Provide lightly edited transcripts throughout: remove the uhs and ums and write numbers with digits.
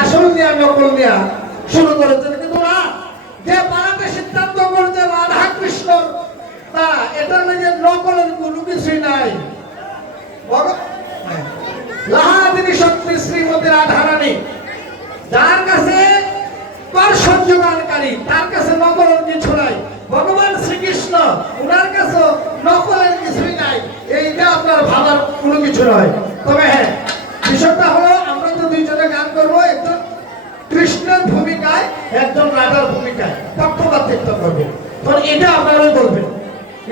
আসল নিয়ে নকল নিয়ে শুরু করেছেন। কিন্তু না, যে পাড়াতে সিদ্ধান্ত করেছে রাধা কৃষ্ণ তা এটা নিজের নকলের কোনো কিছুই নাই। লাহাদিনী শক্তি শ্রীমতী রাধারানী, যার কাছে কর্ষণ যোগানকারী, তার কাছে নকলের কিছু নাই। ভগবান শ্রীকৃষ্ণ, ওনার কাছে নকলের কিছুই নাই। এইটা আপনার ভাবার কোনো কিছু নয়। তবে হ্যাঁ, বিষয়টা হলো আমরা তো দুইজনে গান করবো, একজন কৃষ্ণের ভূমিকায়, একজন রাধার ভূমিকায় পক্ষপাতিত্ব করবে। তখন এটা আপনারাই বলবেন।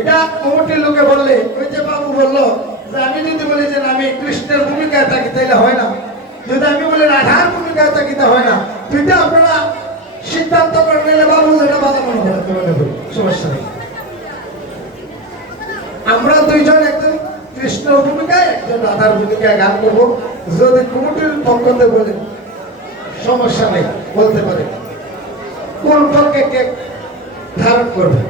এটা কমিটির লোকে বললে, ওই যে বাবু বললো যে আমি যদি বলি যে আমি কৃষ্ণের ভূমিকায় থাকি তাইলে হয় না, যদি আমি বলি রাধার ভূমিকায় থাকি তা হয় না। দুইটা আপনারা সিদ্ধান্ত করে নিলে বাবু এটা বাধা মনে করে সমস্যা নেই। আমরা দুইজন একজন কৃষ্ণের ভূমিকায়, একজন রাধার ভূমিকায় গান করবো। যদি কমিটির পক্ষ থেকে বলে সমস্যা নেই, বলতে পারে কোন পক্ষে কে ধারণ করবে।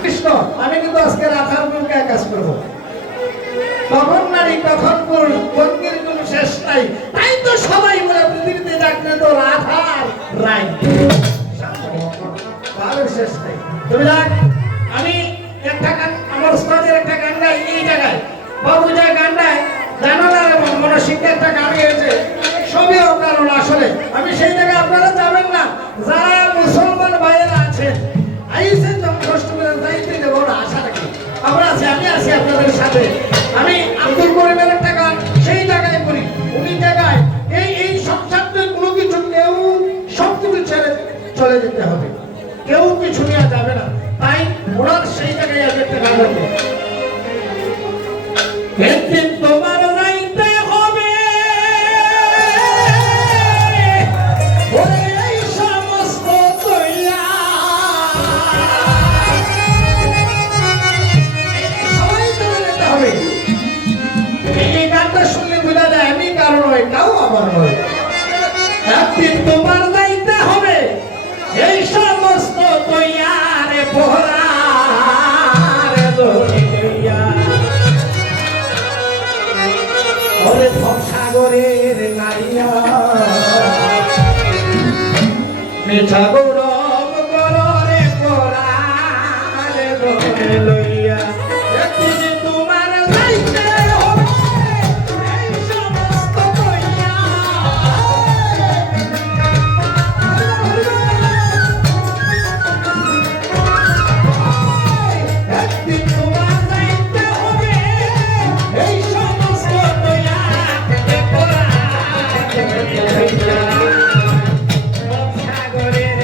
কৃষ্ণ, আমি কিন্তু আজকে রাধার ভূমিকায় কাজ করবো। কখন নারী কখন পুরুষ, ভঙ্গির কোন শেষ নাই। তাই তো সবাই বলে পৃথিবীতে ডাকলে তো রাধার রাই, কারোর শেষ নাই। তুমি দেখ, আমি একটা গান, আমার স্টাজের একটা গান গাই এই জায়গায়, বাবু যা গান গায় জানালার এবং মনসিংহে একটা গান গেয়েছে, সবই কারণ আসলে আমি সেই জায়গায় আপনারা যাবেন না। যারা মুসলমান ভাইয়েরা আছেন, আইসেন জন্মাষ্টমীর দায়িত্ব দেবো না আশা রাখি। আমরা আছি, আমি আছি আপনাদের সাথে। আমি আব্দুল করিমের একটা গান সেই জায়গায় করি, উনি জায়গায় এই সংসার কোনো কিছু, কেউ সব কিছু ছেড়ে চলে যেতে হবে, কেউ কিছু নিয়ে যাবে না। তাই ওনার সেই জায়গায় আগে একটা গান হবে, একদিন তোমার রাইতে হবে এই সমস্ত তৈয়া। সবাই চলে যেতে হবে। এই গানটা শুনলে বোঝা যায় আমি কারো নয়, কাউ আমার নয়। একদিন তোমার রাইতে হবে এই সমস্ত তৈয়ারে পোহরার দইয়া। ওরে ভবসাগরের নারিয়া মিঠা গৌরব কররে পোড়ার দই লইয়া। একদিন তোমার রাইতে হবে এই সমস্ত তৈয়া। একদিন তোমার রাইতে হবে এই সমস্ত তৈয়া। ভবসাগরের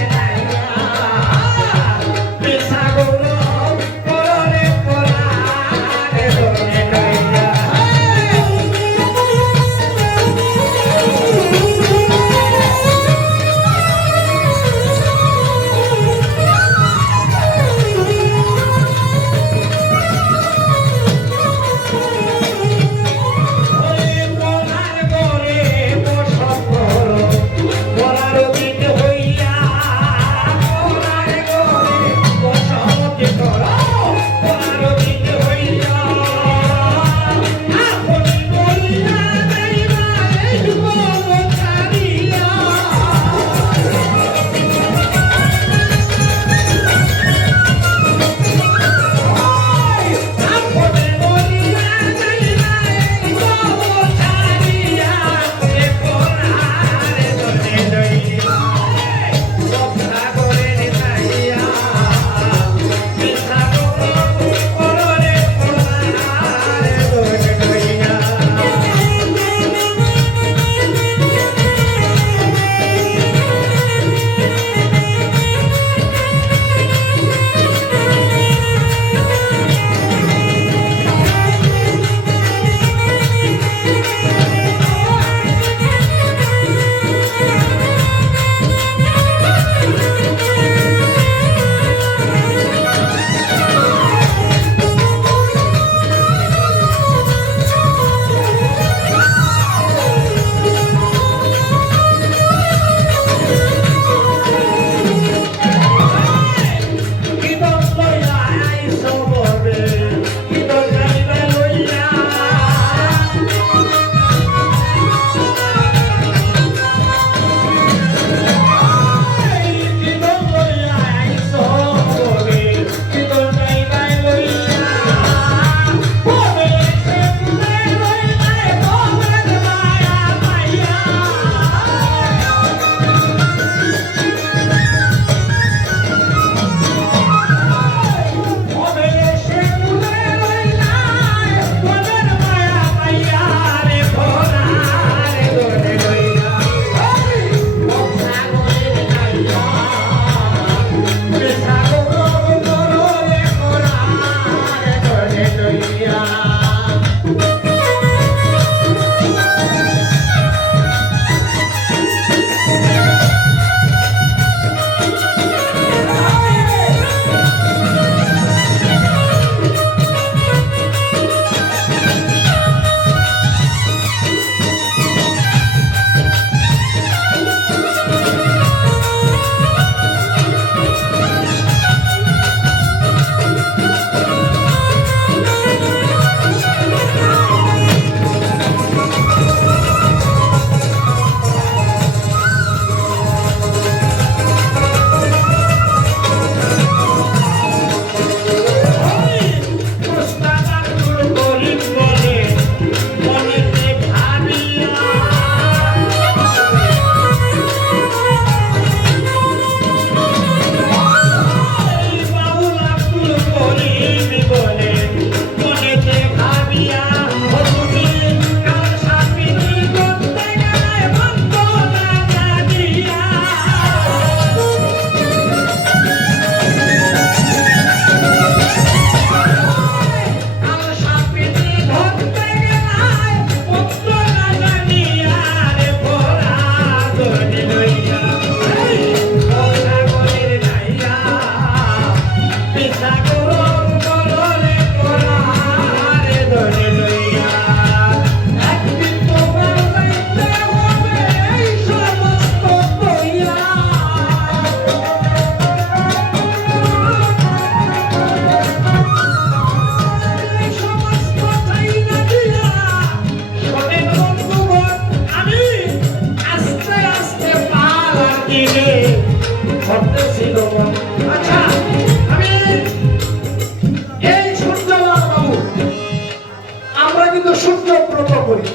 কিন্তু সূর্যব্রত করি।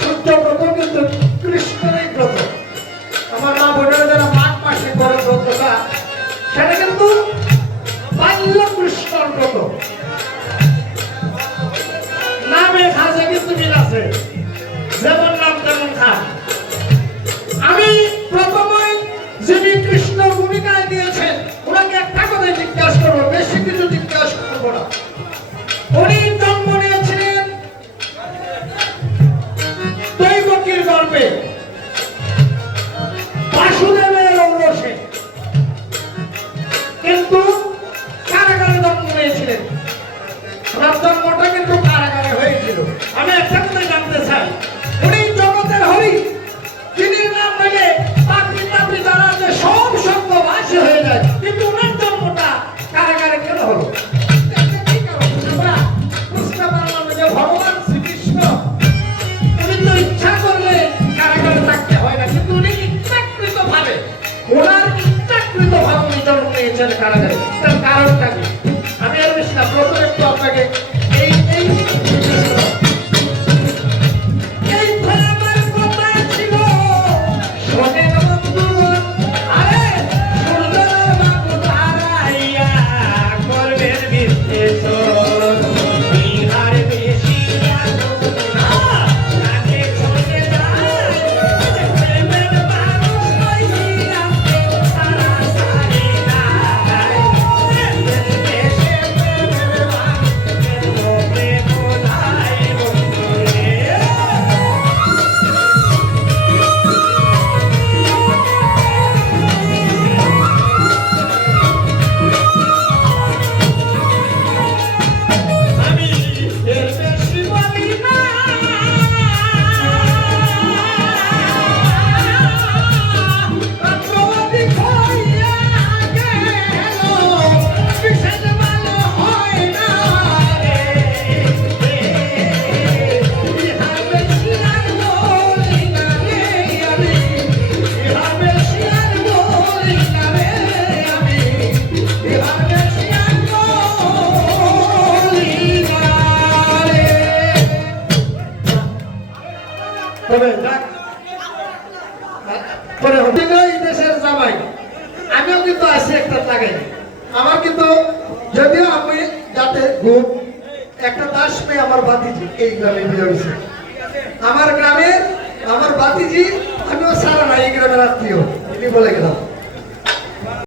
সূর্যব্রত কিন্তু কৃষ্ণের ব্রত। আমার মা বোনেরা যারা মাঘ মাসে করে ব্রতটা, সেটা কিন্তু বাল্য কৃষ্ণর ব্রত। নামে খাসে কিন্তু মিল আছে, যেমন নাম তেমন খান। আমি প্রথমেই যিনি কৃষ্ণ ভূমিকায় দিয়েছেন ওনাকে একটা কথাই জিজ্ঞাসা করবো, বেশি কিছু জিজ্ঞাসা করবো না। উনি জন্ম নিয়েছিলেন দৈবকীর গর্ভে, বাসুদেবের ঔরসে, কিন্তু কারাগারে জন্ম নিয়েছিলেন। ওনার জন্মটা কিন্তু কারাগারে হয়েছিল। আমি একটা কথা জানতে চাই, উনি জগতের হরি, যিনি নাম থেকে পাপড়ি পাপড়ি দ্বারা যে সব শব্দ ভাসি হয়ে যায়, কিন্তু ওনার জন্মটা কারাগারে কেন হলো? বুঝতে পারলাম যে ভগবান শ্রীকৃষ্ণ উনি তো ইচ্ছা করলে কারাগারে থাকতে হয় না, কিন্তু উনি ইচ্ছাকৃত ভাবে, ওনার ইচ্ছাকৃত ভাবে উনি জন্ম নিয়েছেন কারাগারে। তার কারণটা কি? আমি আর বেশি না, প্রথমে একটু আপনাকে এই এই দেশের জামাই আমিও কিন্তু আছি একটা লাগাই। আমার কিন্তু যদিও আমি যাতে খুব একটা দাস মেয়ে আমার বাতিজি এই গ্রামে বিয়ে হয়েছে। আমার গ্রামের আমার বাতিজি, আমিও সারা না এই গ্রামের আত্মীয়, বলে গেলাম।